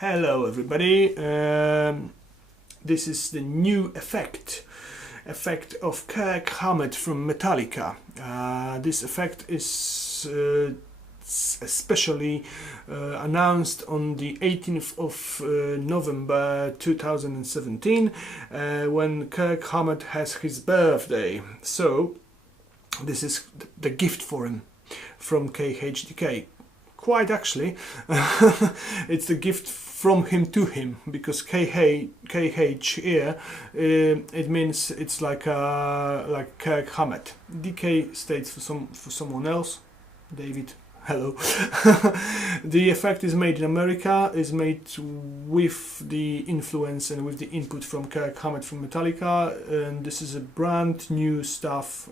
Hello everybody, this is the new effect of Kirk Hammett from Metallica. This effect is especially announced on the 18th of November 2017 when Kirk Hammett has his birthday. So this is the gift for him from KHDK. Quite actually, it's the gift from him to him, because KH here, it means it's like Kirk Hammett. DK states for someone else. David, hello. The effect is made in America, is made with the influence and with the input from Kirk Hammett from Metallica, and this is a brand new stuff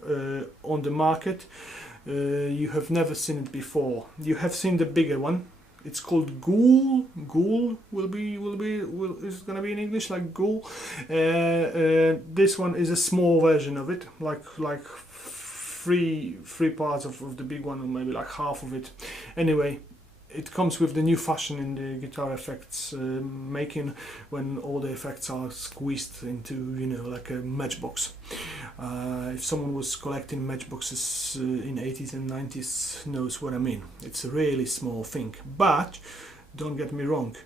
on the market. You have never seen it before. You have seen the bigger one. It's called Ghoul. Ghoul is gonna be in English like Ghoul. This one is a small version of it, like three parts of the big one, or maybe like half of it. Anyway, it comes with the new fashion in the guitar effects making, when all the effects are squeezed into, you know, like a matchbox. If someone was collecting matchboxes in 80s and 90s knows what I mean. It's a really small thing, but don't get me wrong,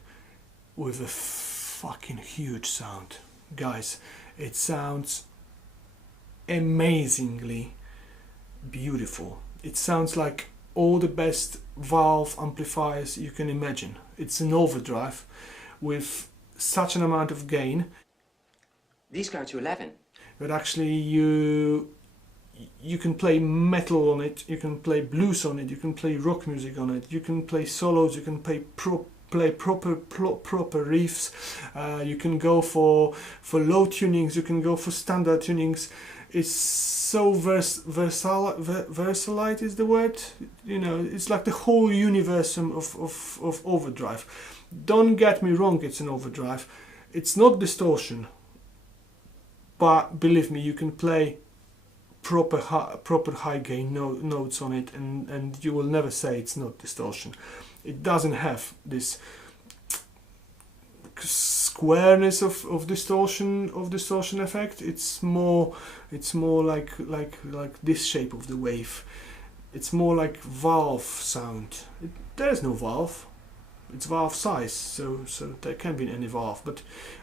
with a fucking huge sound. Guys, it sounds amazingly beautiful. It sounds like all the best valve amplifiers you can imagine. It's an overdrive with such an amount of gain. These go to 11. But actually you can play metal on it, you can play blues on it, you can play rock music on it, you can play solos, you can play proper riffs, you can go for low tunings, you can go for standard tunings. It's so versatile is the word, you know. It's like the whole universe of overdrive. Don't get me wrong, it's an overdrive. It's not distortion, but believe me, you can play proper high gain notes on it, and you will never say it's not distortion. It doesn't have this squareness of distortion effect. It's more like this shape of the wave. It's more like valve sound. There's no valve. It's valve size, so there can't be any valve. But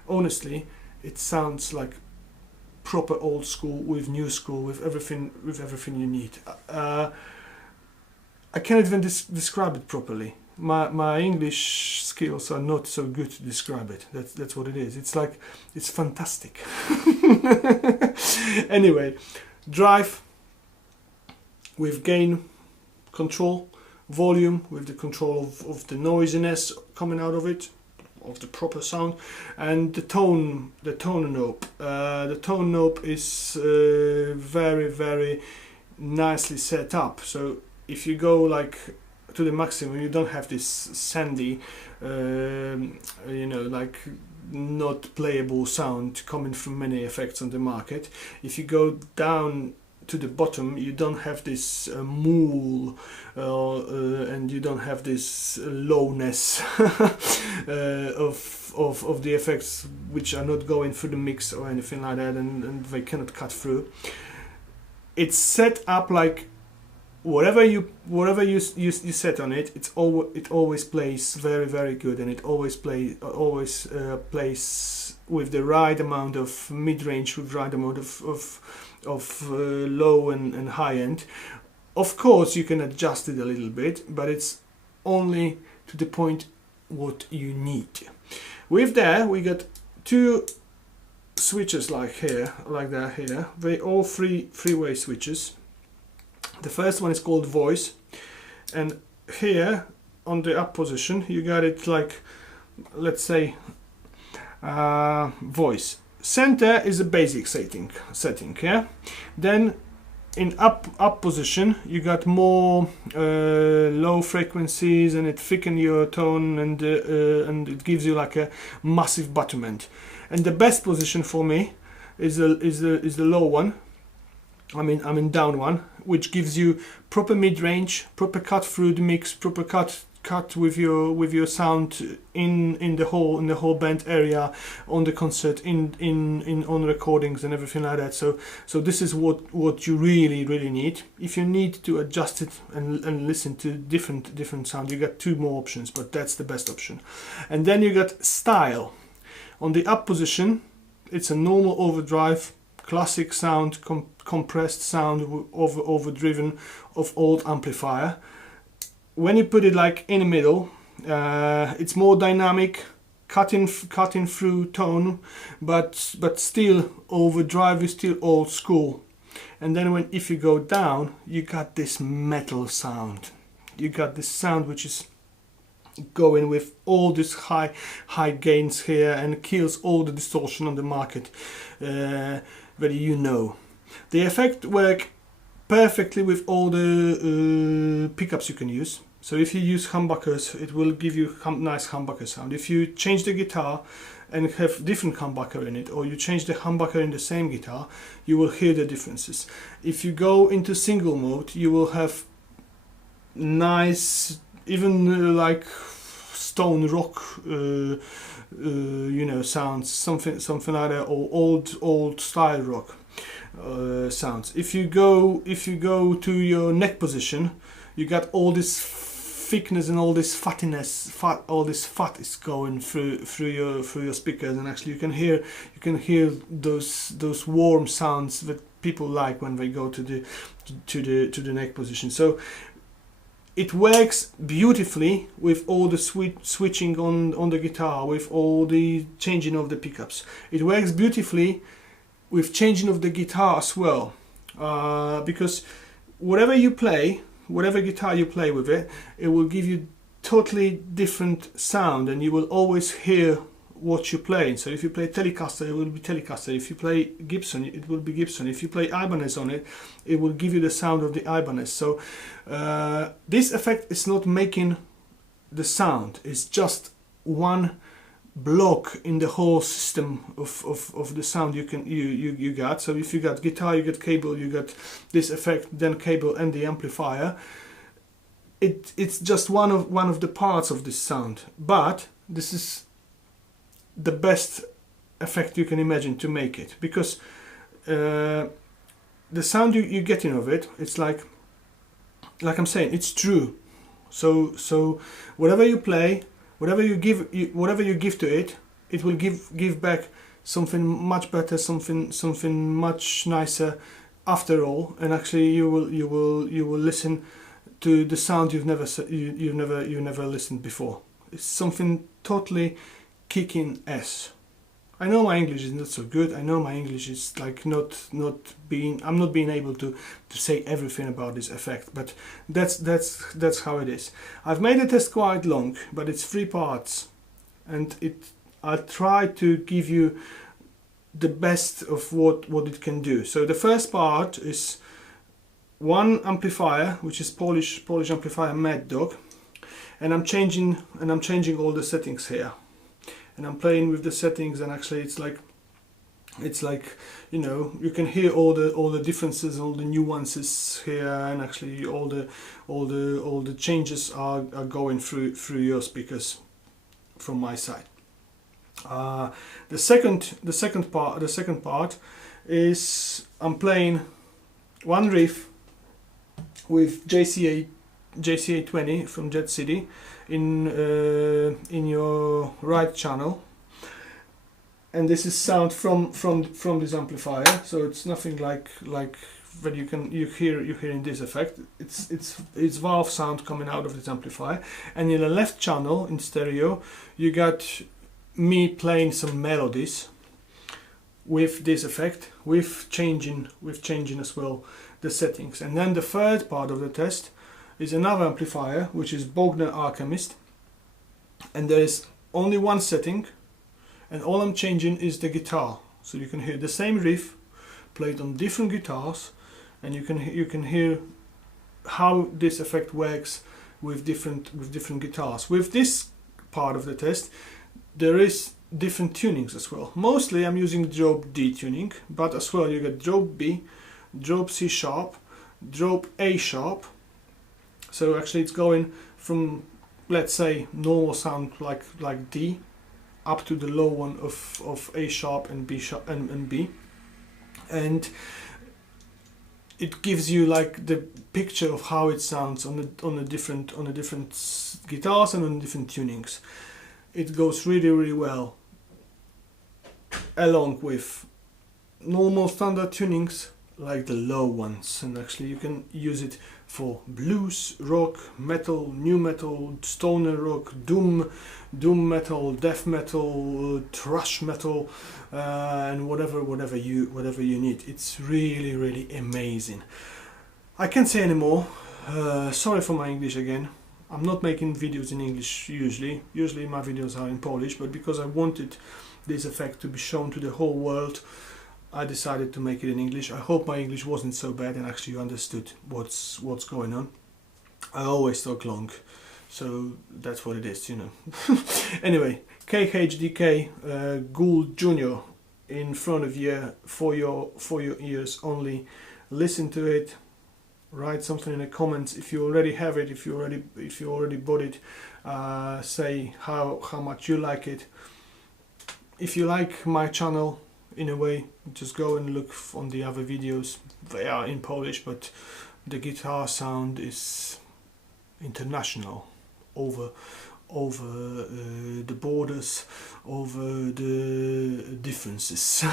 honestly, it sounds like proper old school with new school, with everything you need. I can't even describe it properly. My English skills are not so good to describe it. That's what it is. It's like, it's fantastic. Anyway, drive with gain control, volume with the control of the noisiness coming out of it, of the proper sound, and the tone knob. The tone knob is very, very nicely set up. So if you go like to the maximum, you don't have this sandy, you know, like not playable sound coming from many effects on the market. If you go down to the bottom, you don't have this mool, and you don't have this lowness of the effects, which are not going through the mix or anything like that, and they cannot cut through. It's set up like whatever you set on it, it always plays very, very good, and it always plays with the right amount of mid-range, with the right amount of low and high end. Of course, you can adjust it a little bit, but it's only to the point what you need. With that, we got two switches like that here. They all three-way switches. The first one is called voice, and here on the up position you got it like, let's say, voice. Center is a basic setting, yeah. Then in up position you got more low frequencies, and it thickens your tone, and it gives you like a massive butterment. And the best position for me is the low one. I mean down one, which gives you proper mid-range, proper cut through the mix, proper cut with your sound in the whole band area, on the concert, in on recordings and everything like that. So this is what you really need. If you need to adjust it and listen to different sound, you got two more options, but that's the best option. And then you got style. On the up position, it's a normal overdrive, classic sound, compressed sound, overdriven of old amplifier. When you put it like in the middle, it's more dynamic, cutting through tone, but still overdrive is still old school. And then if you go down, you got this metal sound. You got this sound which is going with all this high gains here and kills all the distortion on the market, that you know. The effect work perfectly with all the pickups you can use. So if you use humbuckers, it will give you nice humbucker sound. If you change the guitar and have different humbucker in it, or you change the humbucker in the same guitar, you will hear the differences. If you go into single mode, you will have nice, even like stone rock, you know, sounds, something like that, or old style rock sounds. If you go to your neck position, you got all this thickness and all this fattiness, all this fat is going through your speakers, and actually you can hear those warm sounds that people like when they go to the neck position. So it works beautifully with all the switching on the guitar, with all the changing of the pickups. It works beautifully with changing of the guitar as well, because whatever guitar you play with it, it will give you totally different sound, and you will always hear what you play. So if you play Telecaster, it will be Telecaster. If you play Gibson, it will be Gibson. If you play Ibanez on it, it will give you the sound of the Ibanez. So this effect is not making the sound, it's just one block in the whole system of the sound you got. So if you got guitar, you got cable, you got this effect, then cable and the amplifier. It's just one of the parts of this sound, but this is the best effect you can imagine to make it, because the sound you're getting of it, it's like I'm saying, it's true. So whatever you play, whatever you give to it, it will give back something much better, something much nicer after all. And actually you will listen to the sound you've never listened before. It's something totally kicking ass. I know my English is not so good. I know my English is like I'm not being able to say everything about this effect, but that's how it is. I've made the test quite long, but it's 3 parts, and I'll try to give you the best of what it can do. So the first part is one amplifier, which is Polish amplifier Mad Dog, and I'm changing all the settings here. And I'm playing with the settings, and actually it's like you know, you can hear all the differences, all the nuances here, and actually all the changes are going through your speakers from my side. The second part is I'm playing one riff with JCA 20 from Jet City in your right channel, and this is sound from this amplifier. So it's nothing like that you hear in this effect. It's valve sound coming out of this amplifier. And in the left channel in stereo, you got me playing some melodies with this effect, with changing as well the settings. And then the third part of the test is another amplifier, which is Bogner Alchemist, and there is only one setting, and all I'm changing is the guitar. So you can hear the same riff played on different guitars, and you can hear how this effect works with different guitars. With this part of the test, there is different tunings as well. Mostly I'm using drop D tuning, but as well you get drop B, drop C sharp, drop A sharp. So actually it's going from let's say normal sound like D, up to the low one of A sharp and B sharp and B, and it gives you like the picture of how it sounds on the different guitars and on different tunings. It goes really well along with normal standard tunings like the low ones, and actually you can use it for blues, rock, metal, new metal, stoner rock, doom metal, death metal, thrash metal, and whatever you need. It's really amazing. I can't say anymore. Sorry for my English again. I'm not making videos in English usually. Usually my videos are in Polish, but because I wanted this effect to be shown to the whole world, I decided to make it in English. I hope my English wasn't so bad and actually you understood what's going on. I always talk long, so that's what it is, you know. Anyway, KHDK, Ghoul Junior in front of you for your ears only. Listen to it. Write something in the comments if you already have it, if you already bought it. Say how much you like it. If you like my channel, in a way, just go and look on the other videos. They are in Polish, but the guitar sound is international, over the borders, over the differences.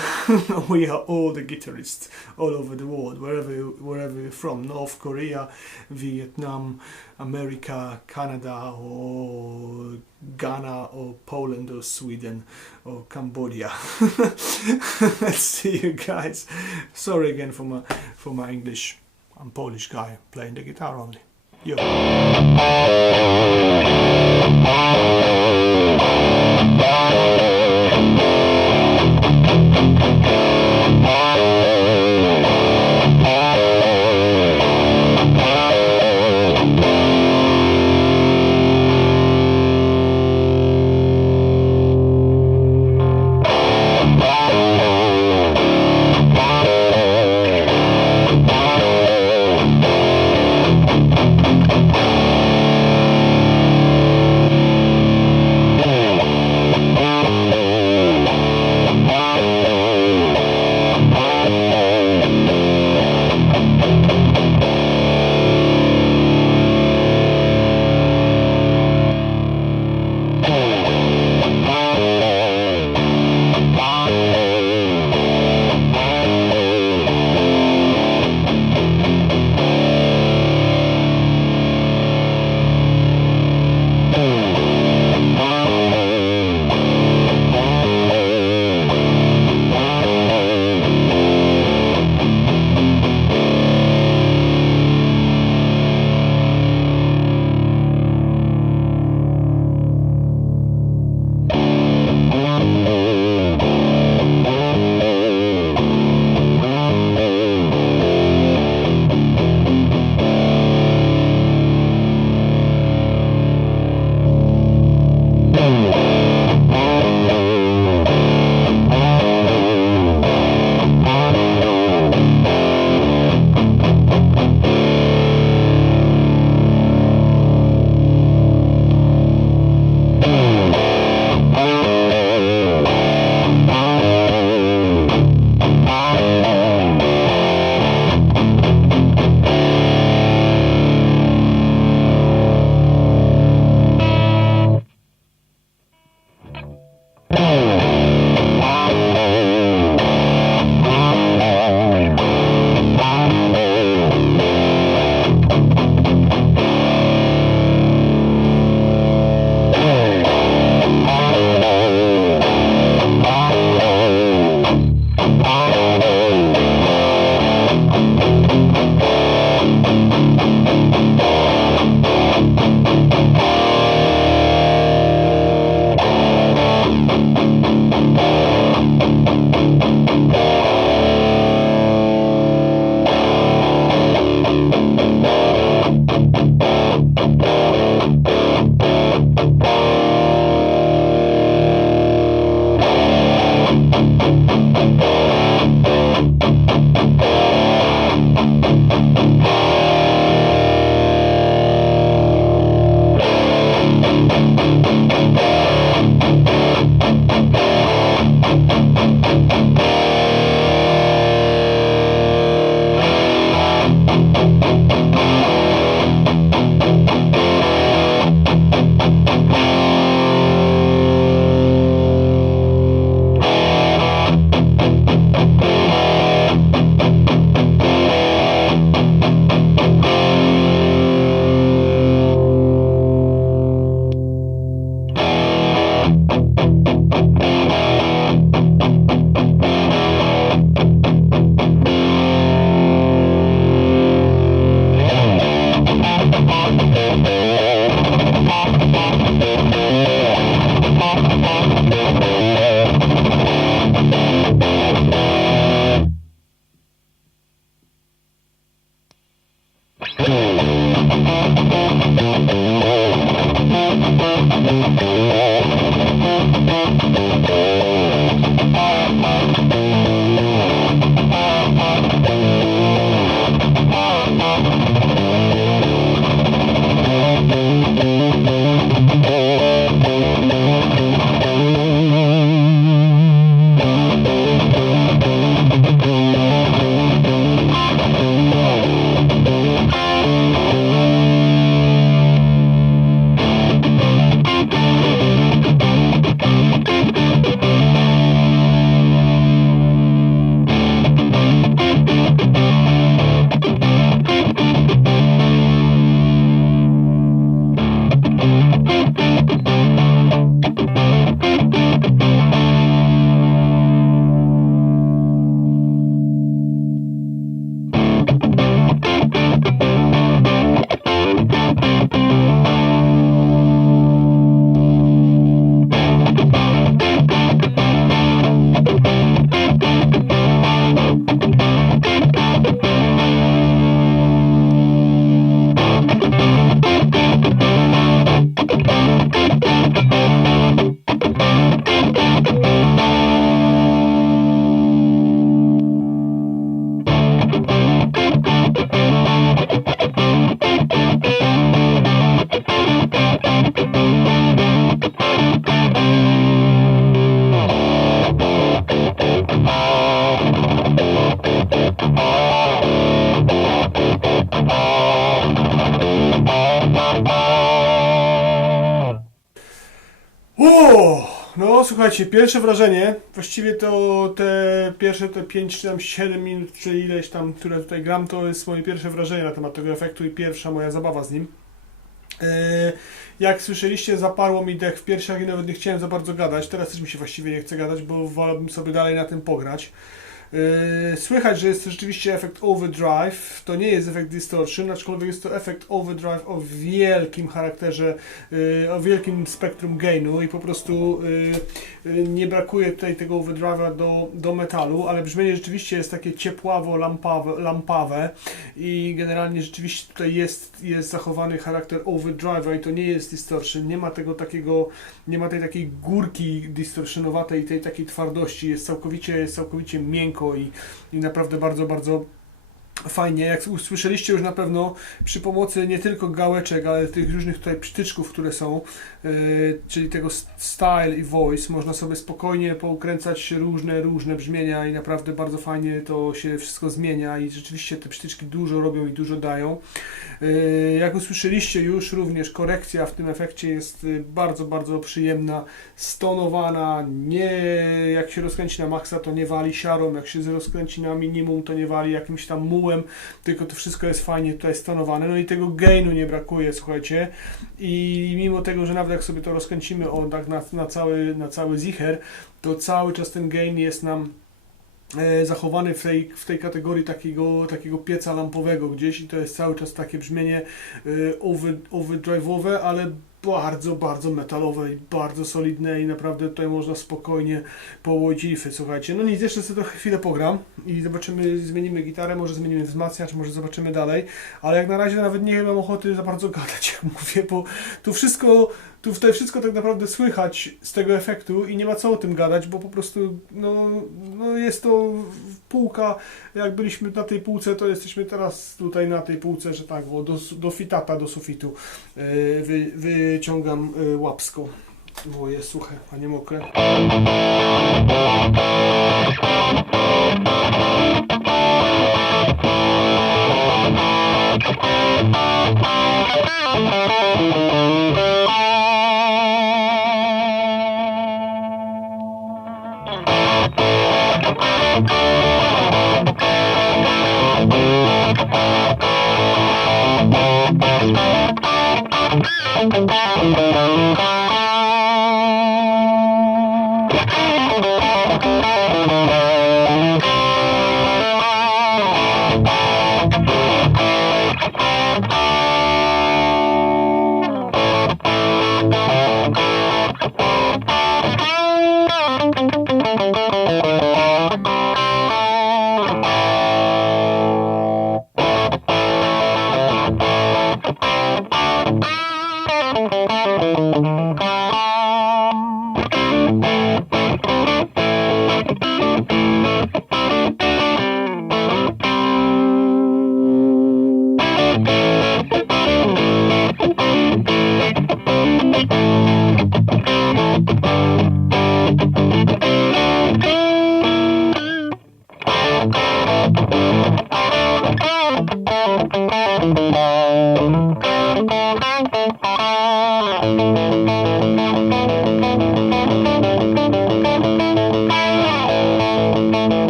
We are all the guitarists all over the world, wherever you're from, North Korea, Vietnam, America, Canada, or Ghana, or Poland, or Sweden, or Cambodia. Let's see you guys. Sorry again for my English. I'm Polish guy playing the guitar only. Yo. No słuchajcie, pierwsze wrażenie, właściwie to te pierwsze 5 czy tam 7 minut, czy ileś tam, które tutaj gram, to jest moje pierwsze wrażenie na temat tego efektu i pierwsza moja zabawa z nim. Jak słyszeliście, zaparło mi dech w piersiach i nawet nie chciałem za bardzo gadać. Teraz też mi się właściwie nie chce gadać, bo wolałbym sobie dalej na tym pograć. Słychać, że jest to rzeczywiście efekt Overdrive, to nie jest efekt Distortion, aczkolwiek jest to efekt Overdrive o wielkim charakterze, o wielkim spektrum gainu i po prostu nie brakuje tutaj tego Overdrive'a do metalu, ale brzmienie rzeczywiście jest takie ciepławo, lampawe i generalnie rzeczywiście tutaj jest zachowany charakter Overdrive'a i to nie jest Distortion, nie ma tego takiego, nie ma tej takiej górki distortionowatej, tej takiej twardości, jest całkowicie miękko i naprawdę bardzo, bardzo fajnie. Jak usłyszeliście już na pewno przy pomocy nie tylko gałeczek, ale tych różnych tutaj przytyczków, które są, czyli tego style i voice, można sobie spokojnie poukręcać różne brzmienia i naprawdę bardzo fajnie to się wszystko zmienia i rzeczywiście te przytyczki dużo robią i dużo dają. Jak usłyszeliście już, również korekcja w tym efekcie jest bardzo, bardzo przyjemna, stonowana, nie, jak się rozkręci na maksa, to nie wali siarą, jak się rozkręci na minimum, to nie wali jakimś tam mułem, tylko to wszystko jest fajnie tutaj stonowane, no i tego gainu nie brakuje, słuchajcie, i mimo tego, że nawet jak sobie to rozkręcimy tak na cały zicher, to cały czas ten gain jest nam zachowany w tej kategorii takiego pieca lampowego gdzieś i to jest cały czas takie brzmienie overdrive'owe, ale bardzo, bardzo metalowe i bardzo solidne i naprawdę tutaj można spokojnie położyć riffy, słuchajcie. No nic, jeszcze sobie trochę chwilę pogram i zobaczymy, zmienimy gitarę, może zmienimy wzmacniacz, może zobaczymy dalej, ale jak na razie nawet nie mam ochoty za bardzo gadać, jak mówię, bo tutaj wszystko tak naprawdę słychać z tego efektu i nie ma co o tym gadać, bo po prostu no jest to półka, jak byliśmy na tej półce, to jesteśmy teraz tutaj na tej półce, że tak, bo do fitata, do sufitu wyciągam łapsko, bo jest suche, a nie mokre.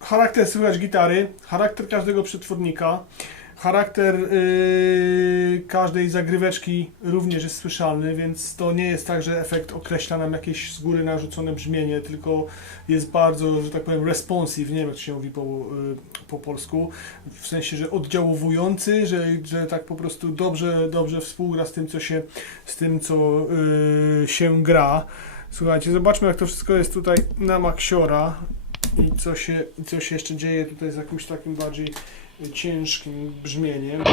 Charakter słychać gitary, charakter każdego przetwornika, Charakter każdej zagryweczki również jest słyszalny, więc to nie jest tak, że efekt określa nam jakieś z góry narzucone brzmienie, tylko jest bardzo, że tak powiem, responsive, nie wiem jak to się mówi po polsku, w sensie, że oddziałowujący, że tak po prostu dobrze współgra z tym, co się gra. Słuchajcie, zobaczmy jak to wszystko jest tutaj na Maxiora i co się jeszcze dzieje tutaj z jakimś takim bardziej ciężkim brzmieniem.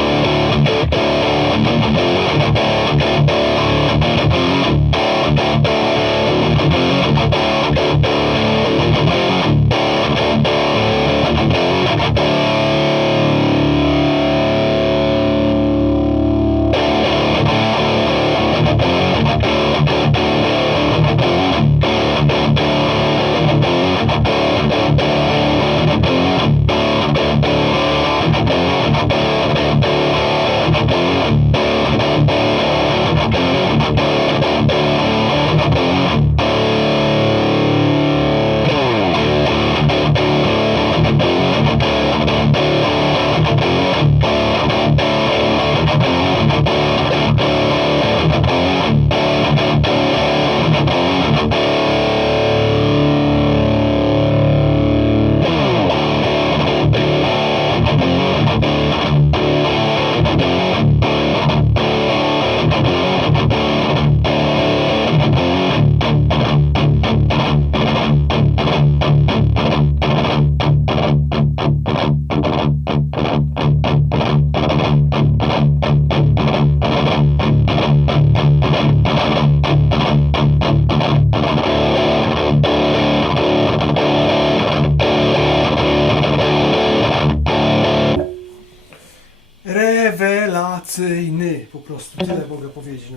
Rewelacyjny, po prostu tyle mogę powiedzieć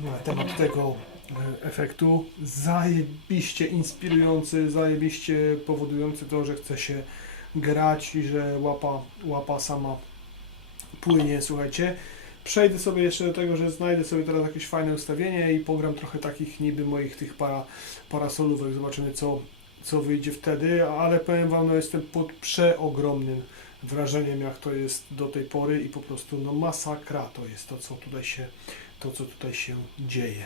na temat tego efektu. Zajebiście inspirujący, zajebiście powodujący to, że chce się grać i że łapa sama płynie. Słuchajcie, przejdę sobie jeszcze do tego, że znajdę sobie teraz jakieś fajne ustawienie i pogram trochę takich niby moich tych parasolówek, zobaczymy co wyjdzie wtedy, ale powiem wam, no jestem pod przeogromnym wrażeniem jak to jest do tej pory i po prostu no masakra to jest to co tutaj się dzieje.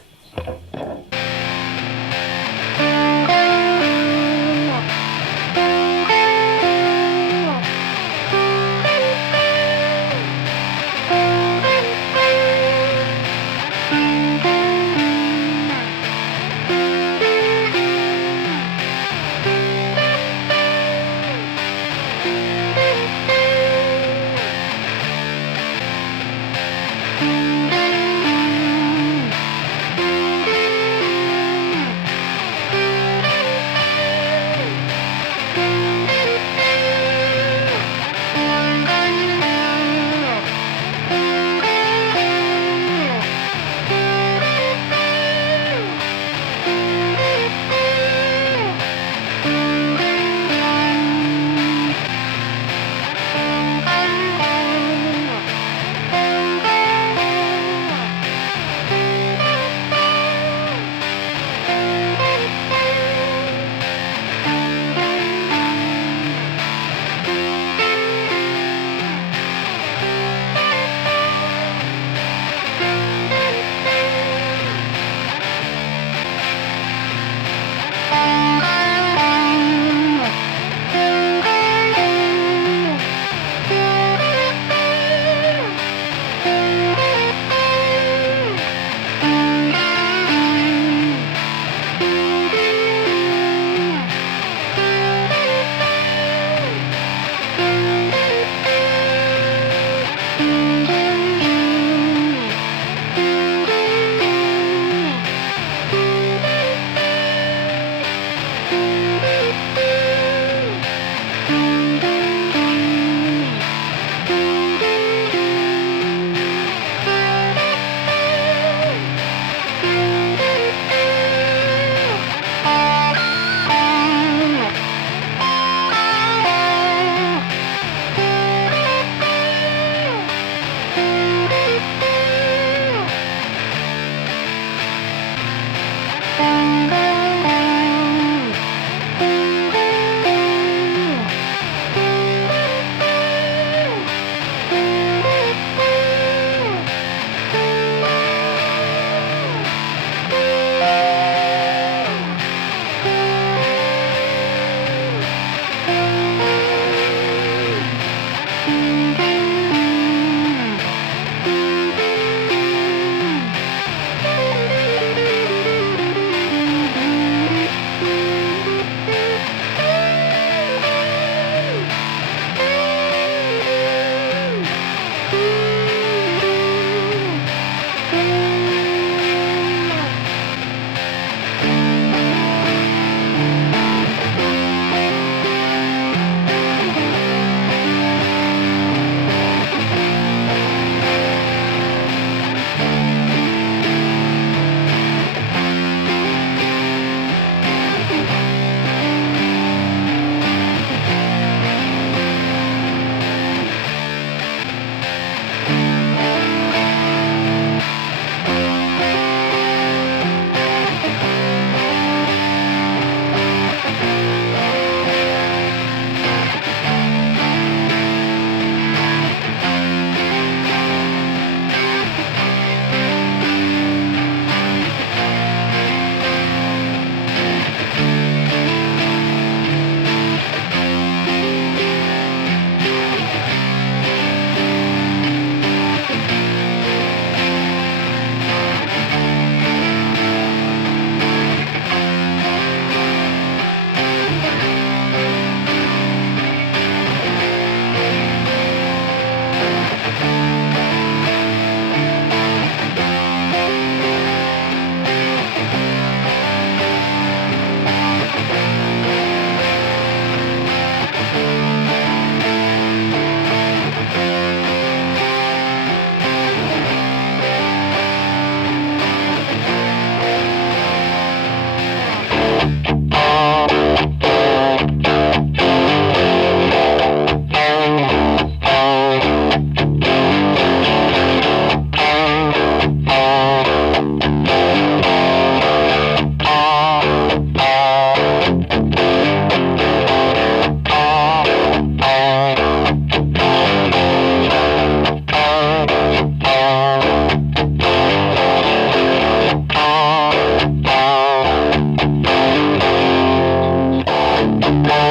Thank